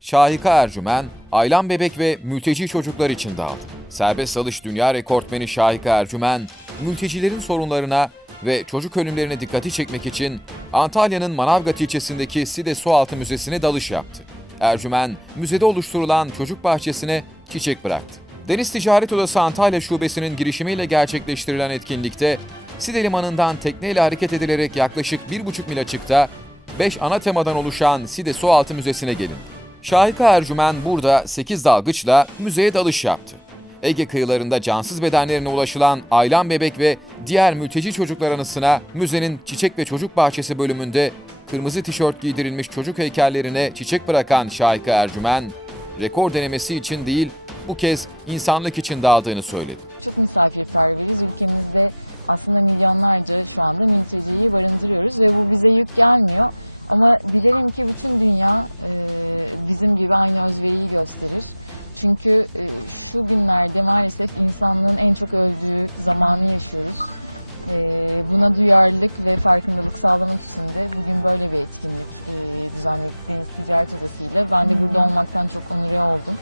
Şahika Ercümen, Aylan Bebek ve mülteci çocuklar için dağıldı. Serbest dalış dünya rekortmeni Şahika Ercümen, mültecilerin sorunlarına ve çocuk ölümlerine dikkati çekmek için Antalya'nın Manavgat ilçesindeki Side Sualtı Müzesi'ne dalış yaptı. Ercümen, müzede oluşturulan çocuk bahçesine çiçek bıraktı. Deniz Ticaret Odası Antalya Şubesi'nin girişimiyle gerçekleştirilen etkinlikte Side Limanı'ndan tekneyle hareket edilerek yaklaşık 1,5 mil açıkta 5 ana temadan oluşan Side Sualtı Müzesi'ne gelin. Şahika Ercümen burada 8 dalgıçla müzeye dalış yaptı. Ege kıyılarında cansız bedenlerine ulaşılan Aylan Bebek ve diğer mülteci çocuklar anısına müzenin Çiçek ve Çocuk Bahçesi bölümünde kırmızı tişört giydirilmiş çocuk heykellerine çiçek bırakan Şahika Ercümen, rekor denemesi için değil, bu kez insanlık için dağıldığını söyledi. Çok misafirperveriz. Ülkemizde aslında milyonlarca şu anda mülteciyi barındırıyoruz ve bu bize yük gelmiyor. Ama dilerim ki bütün dünya e, bizim gibi aynı özveriyi gösterir. Çünkü e, şu günlerde maalesef insanlığın en çok öldüğü zamanı yaşıyoruz. E, buna duyarlılık ve farkındalık sağlamak için de bugün böyle bir etkinlik düzenledik Deniz Ticaret Odası ile. Ben de burada olmaktan çok onure oldum.